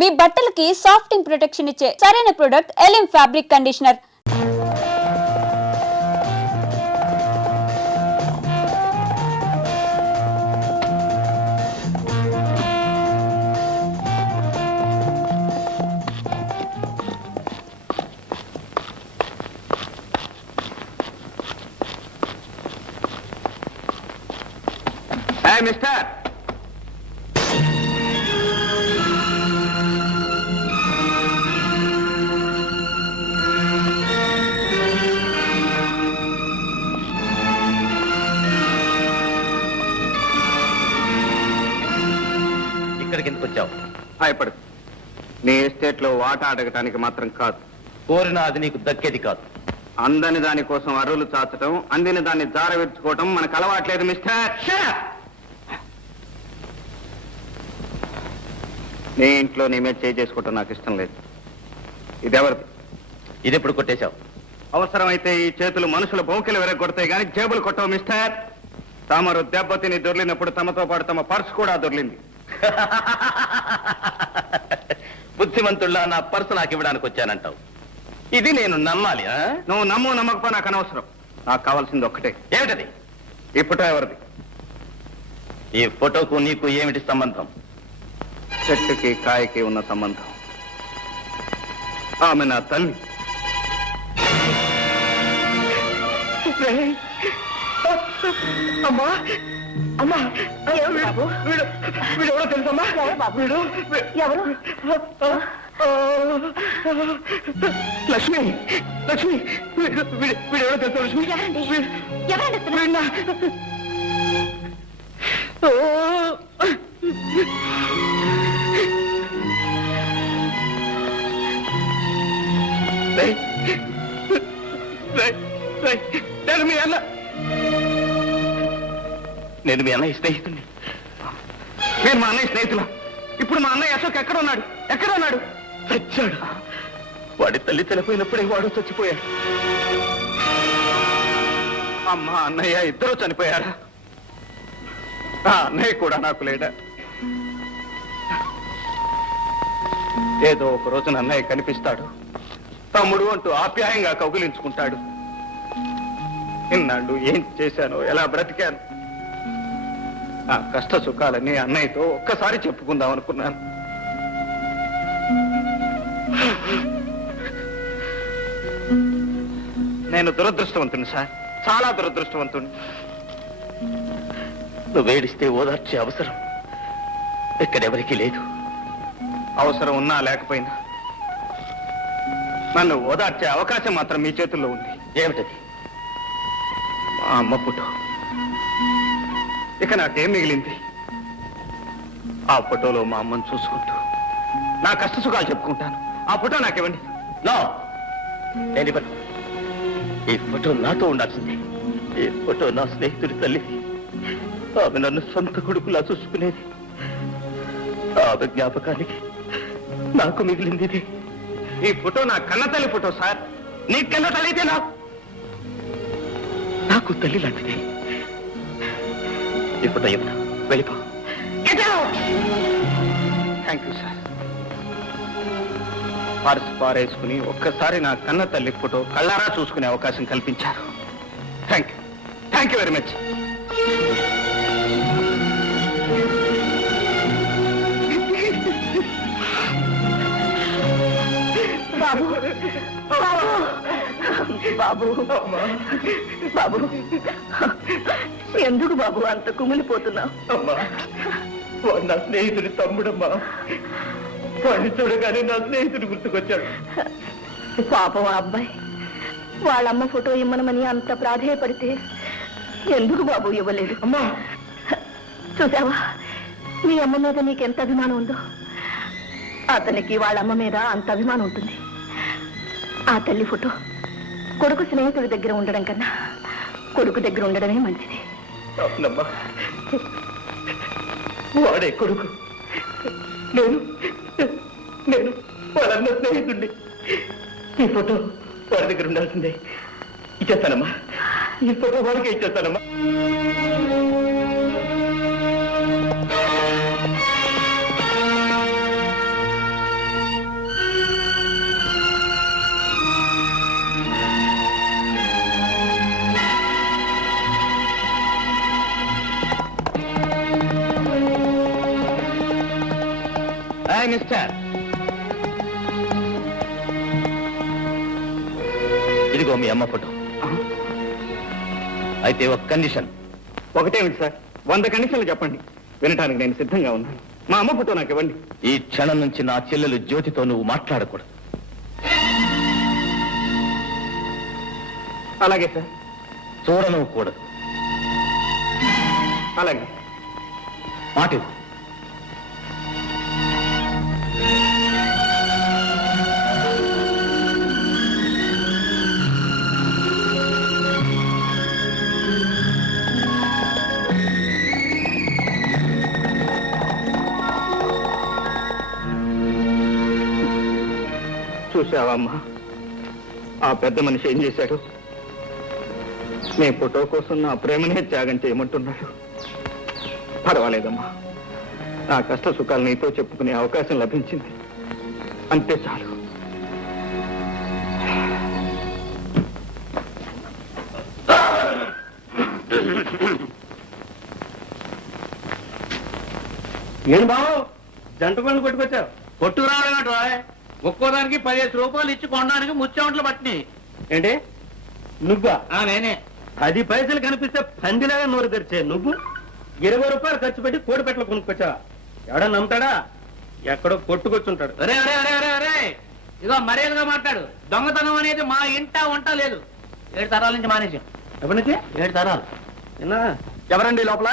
మీ బట్టలకి సాఫ్టింగ్ ప్రొటెక్షన్ ఇచ్చే సరైన ప్రొడక్ట్ ఎలిమ్ ఫ్యాబ్రిక్ కండిషనర్. Hey, mister! ఇక్కడికి ఎందుకు వచ్చావు? ఇప్పుడు నీ ఎస్టేట్ లో వాటా అడగటానికి మాత్రం కాదు. కోరిన అది నీకు దక్కేది కాదు. అందని దాని కోసం అర్రులు చాచటం, అందిన దాన్ని జారవిడ్చుకోవటం మనకు అలవాట్లేదు మిస్టర్. నీ ఇంట్లో నీ మీద చేసుకోవటం నాకు ఇష్టం లేదు. ఇది ఎవరిది? ఇది ఎప్పుడు కొట్టేశావు? అవసరమైతే ఈ చేతులు మనుషుల బొంకెలు వెరగొడతాయి కానీ జేబులు కొట్టవు మిస్టర్. తమరు దెబ్బతిని దొర్లినప్పుడు తమతో పాటు తమ పర్సు కూడా దొర్లింది. బుద్ధిమంతుల్లా నా పర్సు నాకు ఇవ్వడానికి వచ్చానంటావు. ఇది నేను నమ్మాలి? నువ్వు నమ్ము నమ్మకపో నాకు అనవసరం. నాకు కావాల్సింది ఒక్కటే. ఏమిటది? ఈ ఫోటో ఎవరిది? ఈ ఫోటోకు నీకు ఏమిటి సంబంధం? చెట్టుకి కాయకి ఉన్న సంబంధం. ఆమె నా తల్లి. అమ్మా అమ్మా, వీడు ఎవరో తెలుసమ్మా? వీడు ఎవరు? లక్ష్మి, లక్ష్మి, వీడు ఎవరో తెలుసా లక్ష్మి? వీడినా? నేను మీ అన్న, నేను మీ అన్నయ్య స్నేహితుడిని. నేను మా అన్నయ్య స్నేహితుల. ఇప్పుడు మా అన్నయ్య అశోక్ ఎక్కడ ఉన్నాడు? ఎక్కడ ఉన్నాడు? చచ్చాడు. వాడి తల్లి చనిపోయినప్పుడే వాడు చచ్చిపోయాడు. అమ్మ అన్నయ్య ఇద్దరూ చనిపోయారా? ఆ అన్నయ్య కూడా నాకు లేడా? ఏదో ఒక రోజున అన్నయ్య కనిపిస్తాడు, తమ్ముడు అంటూ ఆప్యాయంగా కౌగిలించుకుంటాడు. ఇన్నాళ్ళు ఏం చేశానో, ఎలా బ్రతికాను, ఆ కష్ట సుఖాలన్నీ అన్నయ్యతో ఒక్కసారి చెప్పుకుందాం అనుకున్నాను. నేను దురదృష్టవంతుని సార్, చాలా దురదృష్టవంతుని. నువ్వు ఏడిస్తే ఓదార్చే అవసరం ఎక్కడెవరికీ లేదు. అవసరం ఉన్నా లేకపోయినా నన్ను ఓదార్చే అవకాశం మాత్రం మీ చేతుల్లో ఉంది. ఏమిటది? మా అమ్మ ఫోటో. ఇక నాకేం మిగిలింది? ఆ ఫోటోలో మా అమ్మను చూసుకుంటూ నా కష్ట సుఖాలు చెప్పుకుంటాను. ఆ ఫోటో నాకివ్వండి. నో, నేను ఇవ్వను. ఈ ఫోటో నాతో ఉండాల్సింది. ఈ ఫోటో నా స్నేహితుడి తల్లిది. ఆమె నన్ను సొంత కొడుకులా చూసుకునేది. ఆమె జ్ఞాపకానికి నాకు మిగిలింది ఇది. ఈ ఫోటో నా కన్నతల్లి ఫోటో సార్. నీ కన్నతల్లి అయితే నాకు తల్లి లాంటిది. ఈ ఫోటో ఇవ్వను, వెళ్ళిపో. Thank you sir. పర్సు పారేసుకుని ఒక్కసారి నా కన్న తల్లి ఫోటో కళ్ళారా చూసుకునే అవకాశం కల్పించారు. Thank you, thank you very much. బాబు, బాబు, బాబు, ఎందుకు బాబు అంత కుమిలిపోతున్నావు? అమ్మా, వాడు నా స్నేహితుడి తమ్ముడమ్మా. వాడిని చూడగానే నా స్నేహితుడు గుర్తుకొచ్చాడు. పాపం ఆ అబ్బాయి వాళ్ళమ్మ ఫోటో ఇమ్మనమని అంత ప్రాధేయపడితే ఎందుకు బాబు ఇవ్వలేదు? అమ్మా, చూసావా మీ అమ్మ మీద నీకెంత అభిమానం ఉందో? అతనికి వాళ్ళమ్మ మీద అంత అభిమానం ఉంటుంది. ఆ తల్లి ఫోటో కొడుకు స్నేహితుడి దగ్గర ఉండడం కన్నా కొడుకు దగ్గర ఉండడమే మంచిది. అవునమ్మా, వాడే కొడుకు. నేను వాళ్ళన్న స్నేహితుడిని. ఈ ఫోటో వాడి దగ్గర ఉండాల్సిందే. ఇచ్చేస్తానమ్మా, ఈ ఫోటో వాడికే ఇచ్చేస్తానమ్మా. Hi mister. ఇదిగో మీ అమ్మ ఫోటో. అయితే ఒక కండిషన్. ఒకటేమిటి సార్? 100 కండిషన్లు చెప్పండి, వినటానికి నేను సిద్ధంగా ఉన్నాను. మా అమ్మ ఫోటో నాకు ఇవ్వండి. ఈ క్షణం నుంచి నా చెల్లెలు జ్యోతితో నువ్వు మాట్లాడకూడదు. అలాగే సార్. చూడను కూడదు. అలాగే. మాట ఇవ్వు. చూసావమ్మా, ఆ పెద్ద మనిషి ఏం చేశాడు? నీ ఫోటో కోసం నా ప్రేమనే త్యాగం చేయమంటున్నాడు. పర్వాలేదమ్మా, నా కష్ట సుఖాలు నీతో చెప్పుకునే అవకాశం లభించింది, అంతే చాలు. ఏం బాబు జంట పనులు పట్టుకొచ్చావు? పొట్టుకు రావడం ఒక్కోదానికి 15 రూపాయలు ఇచ్చి కొనడానికి ముచ్చేవంటలు పట్టినాయి. ఏంటి నువ్వా? నేనే. 10 పైసలు కనిపిస్తే పందిలాగా నోరు తెరిచే నువ్వు 20 రూపాయలు ఖర్చు పెట్టి కోడి పెట్టలు కొనుక్కొచ్చావా? ఎవడా నమ్ముతాడా? ఎక్కడో కొట్టుకొచ్చుంటాడు. అరే అరే అరే అరే అరే ఇదో మర్యాదగా మాట్లాడు. దొంగతనం అనేది మా ఇంట వంట లేదు. 7 తరాల నుంచి మానేసాం. ఎప్పటి నుంచి? 7 తరాలు. నిన్న ఎవరండి లోపల?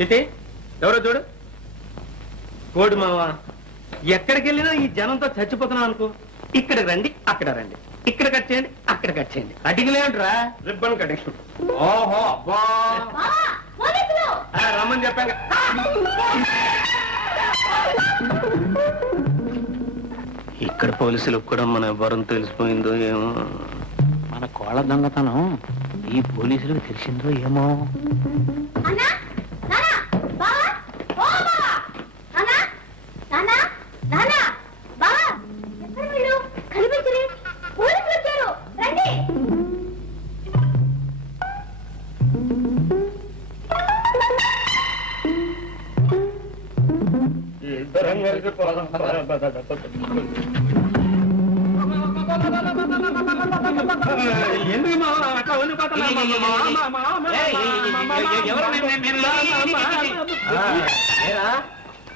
చిట్టి ఎవరో చూడు. కోడి మావా, ఎక్కడికి వెళ్ళినా ఈ జనంతో చచ్చిపోతున్నాం అనుకో. ఇక్కడికి రండి, అక్కడ రండి, ఇక్కడ కట్ చేయండి, అక్కడ కట్ చేయండి. కటింగ్ లేవుంటరా? Ribbon cutting. ఓహో అబ్బా, రమ్మని చెప్పాక. ఇక్కడ పోలీసులకు కూడా మన ఎవరం తెలిసిపోయిందో ఏమో. మన కోళ్ళ దొంగతనం ఈ పోలీసులకు తెలిసిందో ఏమో.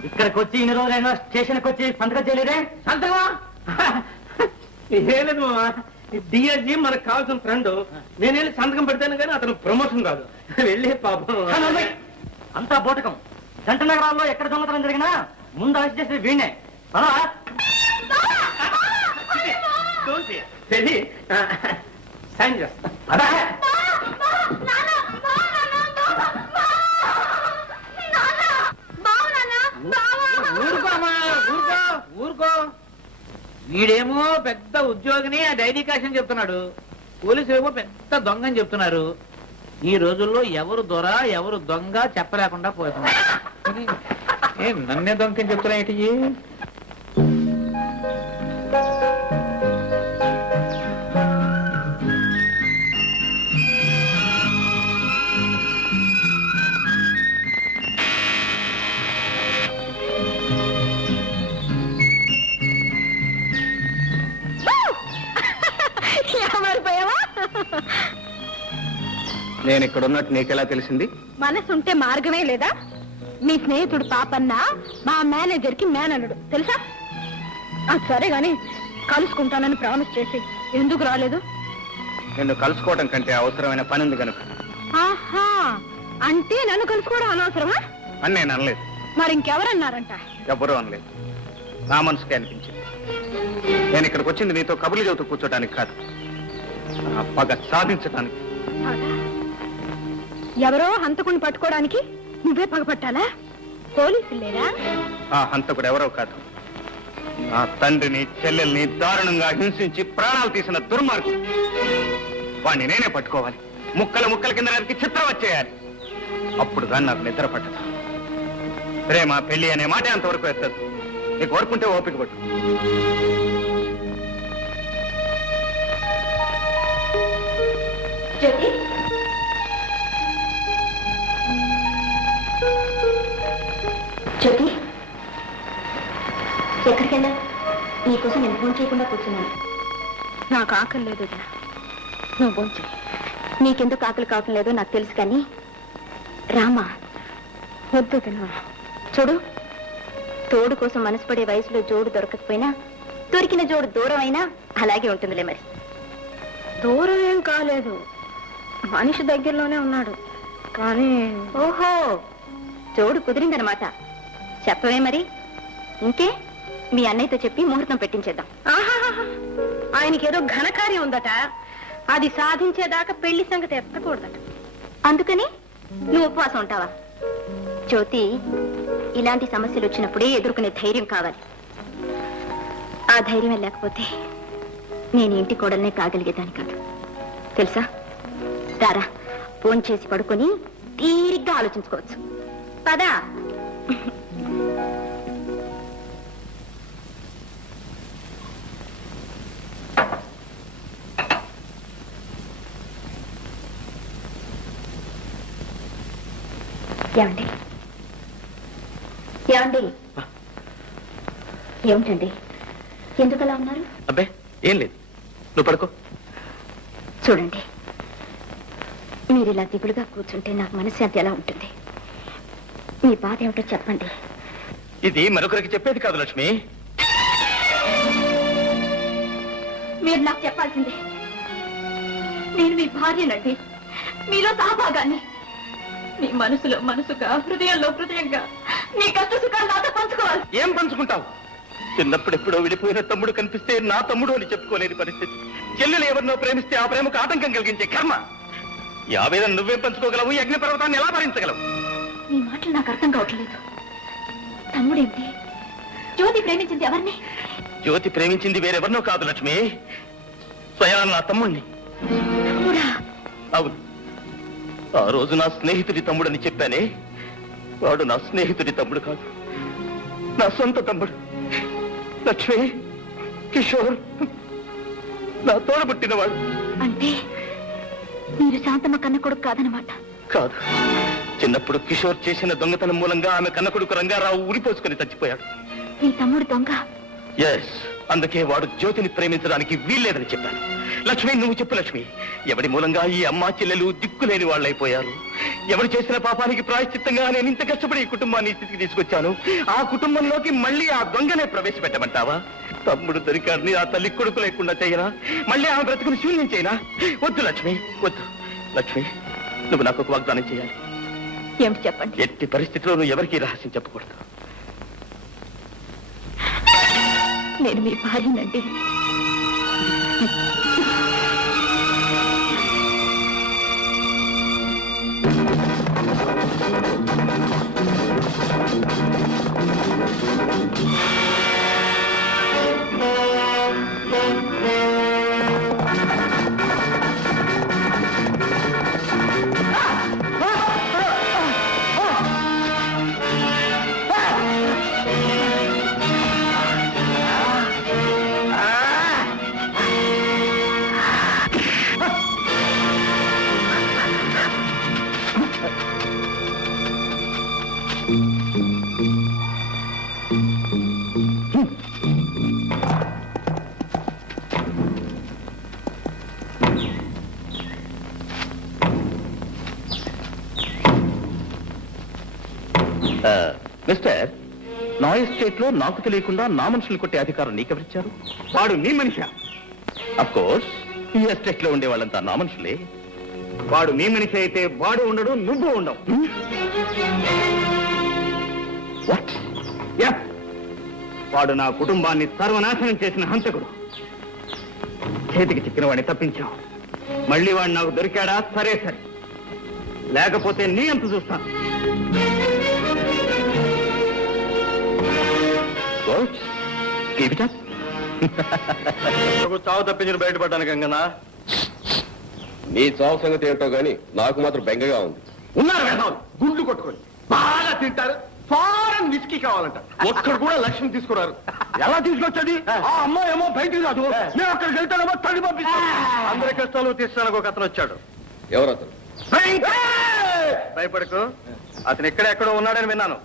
ఇక్కడికి వచ్చి ఇన్ని రోజులైనా స్టేషన్కి వచ్చి సంతకం చేయలేదే? సంతకమా? లేదు మామా, డిఎస్జీ మనకు కావాల్సిన ఫ్రెండ్. నేను వెళ్ళి సంతకం పెడతాను కానీ అతను ప్రమోషన్ కాదు. వెళ్ళి పాపం అంతా బోటకం. జంట నగరాల్లో ఎక్కడ దొంగతనం జరిగినా ముందు అరెస్ట్ చేసేది వీణే. వెళ్ళి సైన్ చేస్తా. అదా ఊరుకో. వీడేమో పెద్ద ఉద్యోగిని ఆ డైరీ కాషన్ చెప్తున్నాడు. పోలీసులు ఏమో పెద్ద దొంగ అని చెప్తున్నారు. ఈ రోజుల్లో ఎవరు దొర ఎవరు దొంగ చెప్పలేకుండా పోతున్నారు. నన్నే దొంగ అని చెప్తున్నా ఏంటి? నేను ఇక్కడ ఉన్నట్టు నీకెలా తెలిసింది? మనసుంటే మార్గమే లేదా? మీ స్నేహితుడు పాపన్న మా మేనేజర్ కి మేనల్లుడు తెలుసా? సరే గాని కలుసుకుంటానని ప్రామిస్ చేసి ఎందుకు రాలేదు? నిన్ను కలుసుకోవడం కంటే అవసరమైన పని ఉంది కనుక. ఆహా, అంటే నన్ను కలుసుకోవడం అనవసరమా అని నేను అనలేదు. మరి ఇంకెవరన్నారంట? ఎవరూ అనలేదు, నా మనసుకే అనిపించింది. నేను ఇక్కడికి వచ్చింది నీతో కబుర్లు చెబుతూ కూర్చోటానికి కాదు, నా పగ సాధించడానికి. ఎవరో హంతకుని పట్టుకోవడానికి నువ్వే పగపట్టాలా? పోలీసులు లేరా? ఆ హంతకుడు ఎవరో కాదు, నా తండ్రిని చెల్లెల్ని దారుణంగా హింసించి ప్రాణాలు తీసిన దుర్మార్గుడు. వాణ్ణి నేనే పట్టుకోవాలి, ముక్కల ముక్కల కింద నరికి చిత్రం వచ్చేయాలి. అప్పుడు కానీ నాకు నిద్ర పట్టదు. ప్రేమ పెళ్లి అనే మాట అంతవరకు ఎత్తదు. నీకు వరకుంటే ఓపిక పట్టు. జ్యోతి, ఎక్కడికెళ్ళా? నీకోసం నేను ఫోన్ చేయకుండా కూర్చున్నాను. నాకు ఆకలి లేదు వదినా. నువ్వు ఫోన్ చేయి. నీకెందుకు ఆకలి కావటం లేదో నాకు తెలుసు, కానీ రామా వద్దు వదినా. చూడు, తోడు కోసం మనసు పడే వయసులో జోడు దొరకకపోయినా దొరికిన జోడు దూరం అయినా అలాగే ఉంటుందిలే. మరి దూరం ఏం కాలేదు, మనిషి దగ్గరలోనే ఉన్నాడు. కానీ ఓహో, జోడు కుదిరిందనమాట. చెప్పవే మరి. ఇంకే మీ అన్నయ్యతో చెప్పి ముహూర్తం పెట్టించేద్దాం. ఆయనకేదో ఘనకార్యం ఉందట, అది సాధించేదాకా పెళ్లి సంగతి ఎత్తకూడదట. అందుకని నువ్వు ఉపవాసం ఉంటావా? జ్యోతి, ఇలాంటి సమస్యలు వచ్చినప్పుడే ఎదుర్కొనే ధైర్యం కావాలి. ఆ ధైర్యం లేకపోతే నేను ఇంటి కోడల్నే కాగలిగేదాన్ని కాదు, తెలుసా? రారా, ఫోన్ చేసి పడుకొని తీరిగ్గా ఆలోచించుకోవచ్చు. పదా. ఏమండి? ఏమండి? ఏమిటండి, ఎందుకలా ఉన్నారు? అబ్బే ఏం లేదు, నువ్వు పడుకో. చూడండి, మీరు ఇలా దిగులుగా కూర్చుంటే నాకు మనశ్శాంతి ఎలా ఉంటుంది? మీ బాధ ఏమిటో చెప్పండి. ఇది మరొకరికి చెప్పేది కాదు లక్ష్మి. మీరు నాకు చెప్పాల్సిందే. నేను మీ భార్యనండి, మీలో సహభాగాన్ని. మీ మనసులో మనసుగా, హృదయంలో హృదయంగా మీ కష్ట సుఖాలు నాతో పంచుకోవాలి. ఏం పంచుకుంటావు? చిన్నప్పుడు ఎప్పుడో విడిపోయిన తమ్ముడు కనిపిస్తే నా తమ్ముడు అని చెప్పుకోలేని పరిస్థితి. చెల్లెలు ఎవరినో ప్రేమిస్తే ఆ ప్రేమకు ఆటంకం కలిగించే కర్మ. ఈ ఆవేదన నువ్వేం పంచుకోగలవు? ఈ అగ్ని పర్వతాన్ని ఎలా భరించగలవు? మీ మాటలు నాకు అర్థం కావట్లేదు. తమ్ముడేమిటి? జ్యోతి ప్రేమించింది ఎవరిని? జ్యోతి ప్రేమించింది వేరెవరినో కాదు లక్ష్మి, స్వయాన నా తమ్ముణ్ణి. తమ్ముడా? అవును, ఆ రోజు నా స్నేహితుడి తమ్ముడని చెప్పానే, వాడు నా స్నేహితుడి తమ్ముడు కాదు, నా సొంత తమ్ముడు. లక్ష్మి, కిషోర్ నా తోడబుట్టినవాడు. అంటే మీరు శాంతమ్మ కన్న కొడుకు కాదనమాట? కాదు, చిన్నప్పుడు కిషోర్ చేసిన దొంగతనం మూలంగా ఆమె కన్న కొడుకు రంగారావు ఉరిపోసుకుని చచ్చిపోయాడు. మీ తమ్ముడు దొంగ? ఎస్, అందుకే వాడు జ్యోతిని ప్రేమించడానికి వీల్లేదని చెప్పాను. లక్ష్మి, నువ్వు చెప్పు లక్ష్మి, ఎవడి మూలంగా ఈ అమ్మా చెల్లెలు దిక్కులేని వాళ్ళైపోయారు? ఎవరు చేసిన పాపానికి ప్రాయశ్చిత్తంగా నేను ఇంత కష్టపడి ఈ కుటుంబాన్ని స్థితికి తీసుకొచ్చాను. ఆ కుటుంబంలోకి మళ్ళీ ఆ దొంగనే ప్రవేశపెట్టమంటావా? తమ్ముడు దొరికాడిని ఆ తల్లి కొడుకు లేకుండా చేయనా? మళ్ళీ ఆమె బ్రతుకుని శూన్యం చేయనా? వద్దు లక్ష్మి, వద్దు. లక్ష్మి, నువ్వు నాకు ఒక వాగ్దానం చేయాలి. ఏమిటి చెప్పండి. ఎట్టి పరిస్థితిలో నువ్వు ఎవరికీ రహస్యం చెప్పకూడదు. నేను మీ భార్యనండి. మిస్టర్, నా ఎస్టేట్ లో నాకు తెలియకుండా నా మనుషులు కొట్టే అధికారం నీకెవరిచ్చారు? వాడు నీ మనిషా? అఫ్ కోర్స్, ఈ ఎస్టేట్ లో ఉండే వాళ్ళంతా నా మనుషులే. వాడు నీ మనిషి అయితే వాడు ఉండడు, నువ్వు ఉండవు. వాట్? వాడు నా కుటుంబాన్ని సర్వనాశనం చేసిన హంతకుడు. చేతికి చిక్కిన వాడిని తప్పించావు. మళ్ళీ వాడు నాకు దొరికాడా? సరే సరే, లేకపోతే నీ అంత చూస్తాను. చావు తప్పించిన బయటపడ్డాను గంగన్నా. నీ చావు సంగతి ఏంటో గాని నాకు మాత్రం బెంగగా ఉంది. ఉన్నారు వేదవాళ్ళు, గుండ్లు కొట్టుకొని బాగా తింటారు. ఫారెన్ విస్కీ కావాలంట. ఒక్కడు కూడా లక్ష్యం తీసుకున్నారు. ఎలా తీసుకొచ్చేది? ఆ అమ్మాయి ఏమో బయటికి రాదు, మేము అక్కడికి వెళ్తానేమో తల్లి పంపిస్తాం. అందరి కష్టాలు తీర్చడానికి ఒక అతను వచ్చాడు. ఎవరతను? భయపడకు, అతను ఎక్కడెక్కడో ఉన్నాడని విన్నాను.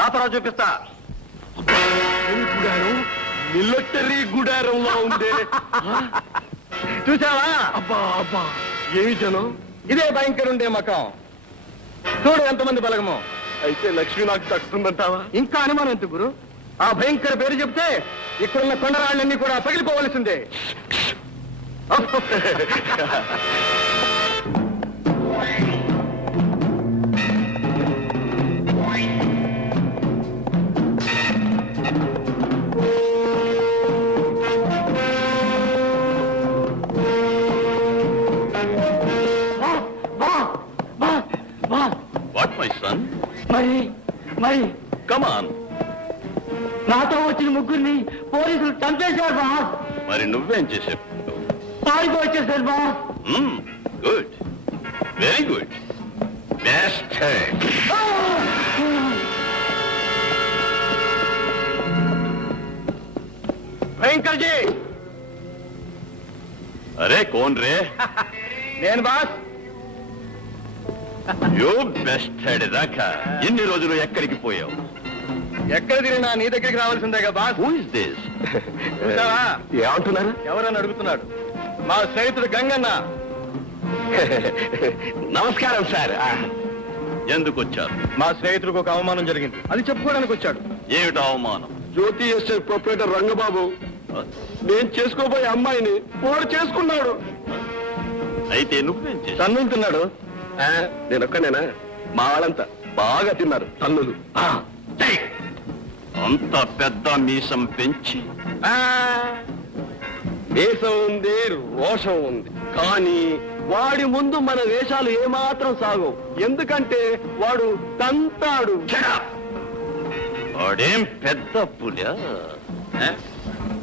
నాతో చూపిస్తా. మిలిటరీ గుడారంలో ఉంది. చూసావా? అబ్బా అబ్బా ఏమి జనం. ఇదే భయంకర ఉండే మకం. చూడు ఎంతమంది బలగమో. అయితే లక్ష్మి నాకు తక్కుతుందంటావా? ఇంకా అనుమానం ఎందుకు గురు? ఆ భయంకర పేరు చెప్తే ఇక్కడున్న కొండరాళ్ళన్నీ కూడా పగిలిపోవలసిందే. What my son? మరి కమాన్. నాతో వచ్చిన ముగ్గురిని పోలీసులు చంపేశారు బాస్. మరి నువ్వేం చేసావు? పారిపో వచ్చేసారు boss. Good, very good, best. భయంకర్ జీ. అరే కోన్ రే? నేను బాస్. యూ బెస్ట్ హెడ్ దాకా ఎన్ని రోజులు ఎక్కడికి పోయావు? ఎక్కడ తిరిగినా నీ దగ్గరికి రావాల్సిందేగా బాస్. Who is this? చూసావా? ఏమంటున్నారు? ఎవరని అడుగుతున్నాడు. మా స్నేహితుడు గంగన్న. నమస్కారం సార్. ఎందుకు వచ్చారు? మా స్నేహితుడికి ఒక అవమానం జరిగింది, అది చెప్పుకోవడానికి వచ్చాడు. ఏమిటి అవమానం? జ్యోతి ఎస్టేట్ ప్రొపరేటర్ రంగబాబు నేను చేసుకోబోయే అమ్మాయిని వాడు చేసుకున్నాడు. అయితే నువ్వేం చేశావు? తన్నుతున్నాడు. నేను ఒక్కనేనా? మా వాళ్ళంతా బాగా తిన్నారు తల్లులు. అంత పెద్ద మీసం పెంచి దేశం ఉంది, రోషం ఉంది, కానీ వాడి ముందు మన వేషాలు ఏమాత్రం సాగవు. ఎందుకంటే వాడు తంతాడు. వాడేం పెద్ద పులి,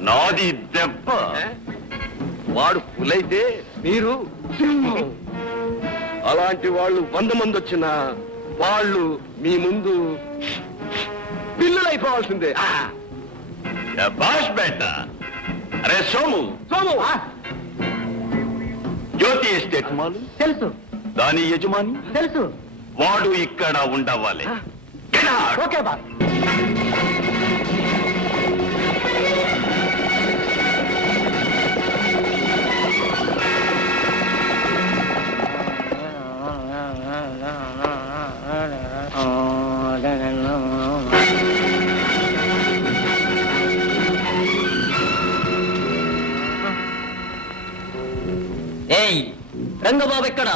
నాది దెబ్బ. వాడు పులైతే మీరు సింహం. అలాంటి వాళ్ళు 100 మంది వచ్చినా వాళ్ళు మీ ముందు పిల్లలైపోవాల్సిందే. బాష్ బెట్ట. అరే సోము, సోము జ్యోతి ఎస్టేట్ మాలు తెలుసు దాని యజమాని తెలుసు. వాడు ఇక్కడ ఉండవాలి. Get out! Okay boss. ఏయ్ రంగబాబు ఎక్కడ?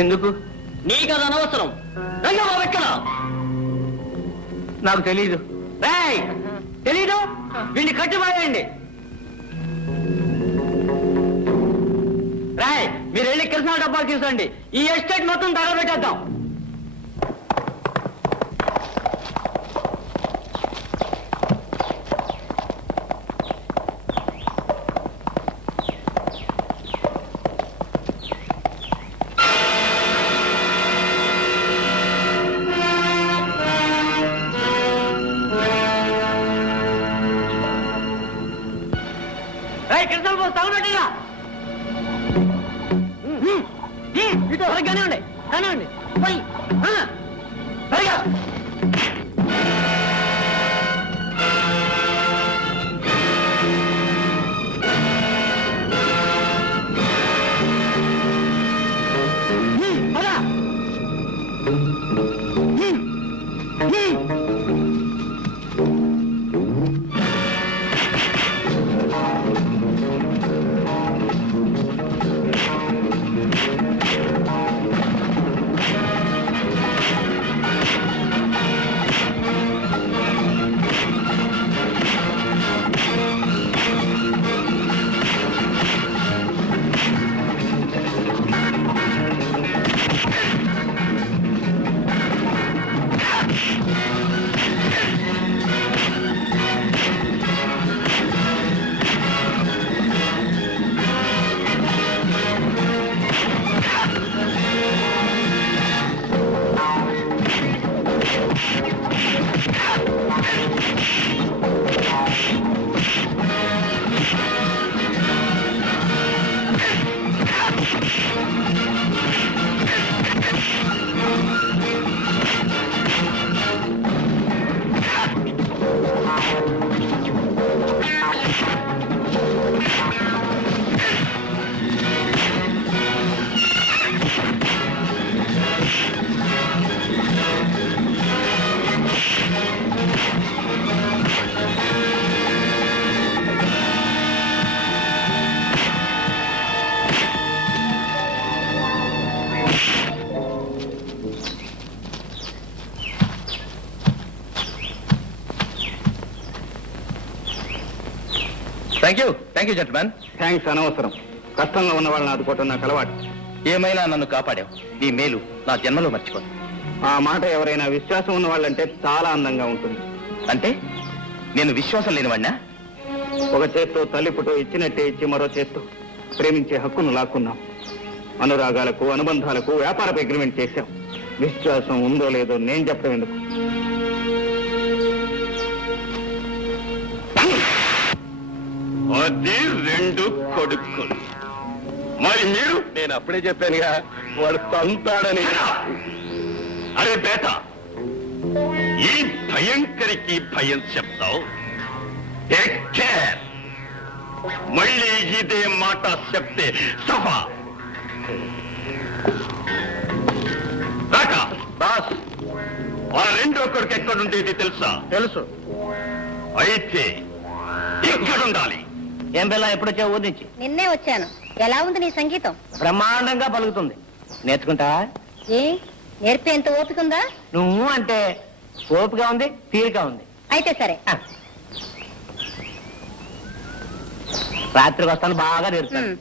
ఎందుకు? నీకది అనవసరం. రంగబాబు ఎక్కడ? నాకు తెలీదు. రేయ్ తెలీదు? వీడిని కట్టిపారేయండి. రాయ్ మీరు వెళ్ళి కృష్ణా డబ్బాలు తీసుకోండి. ఈ ఎస్టేట్ మొత్తం తగలబెట్టేద్దాం. కృష్ణ తగలబెట్టేలా ఇటు కానివ్వండి కానివ్వండి పోయి సరిగా. Thank you gentlemen. థ్యాంక్స్ అనవసరం. కష్టంగా ఉన్న వాళ్ళని ఆదుకోవటం నాకు అలవాటు. ఏమైనా నన్ను కాపాడావు. నీ మేలు నా జన్మలో మర్చిపోను. ఆ మాట ఎవరైనా విశ్వాసం ఉన్న వాళ్ళంటే చాలా అందంగా ఉంటుంది. అంటే నేను విశ్వాసం లేనివాడినా? ఒక చేత్తో తల్లి ఫోటో ఇచ్చినట్టే ఇచ్చి మరో చేత్తో ప్రేమించే హక్కును లాక్కున్నాం. అనురాగాలకు అనుబంధాలకు వ్యాపారపు అగ్రిమెంట్ చేశాం. విశ్వాసం ఉందో లేదో నేను చెప్పడం ఎందుకు? అది 2 కొడుకులు. మరి మీరు? నేను అప్పుడే చెప్పానుగా వాడు తంతాడని. అరే బేట, ఈ భయంకరికి భయం చెప్తావు. Take care. మళ్ళీ ఇదే మాట చెప్తే సభ రాక. బాస్, ఆ 2వ కొడుకు ఎక్కడుండేది తెలుసా? తెలుసు. అయితే ఇక్కడుండాలి. ఏం పిల్ల ఎప్పుడొచ్చావు ఊరి నుంచి? నిన్నే వచ్చాను. ఎలా ఉంది నీ సంగీతం? బ్రహ్మాండంగా పలుకుతుంది. నేర్చుకుంటా? ఏ నేర్పేంత ఓపిక ఉందా? నువ్వు అంటే ఓపిక ఉంది, తీరిక ఉంది. అయితే సరే. రాత్రికి వస్తాను, బాగా నేర్పుతాను.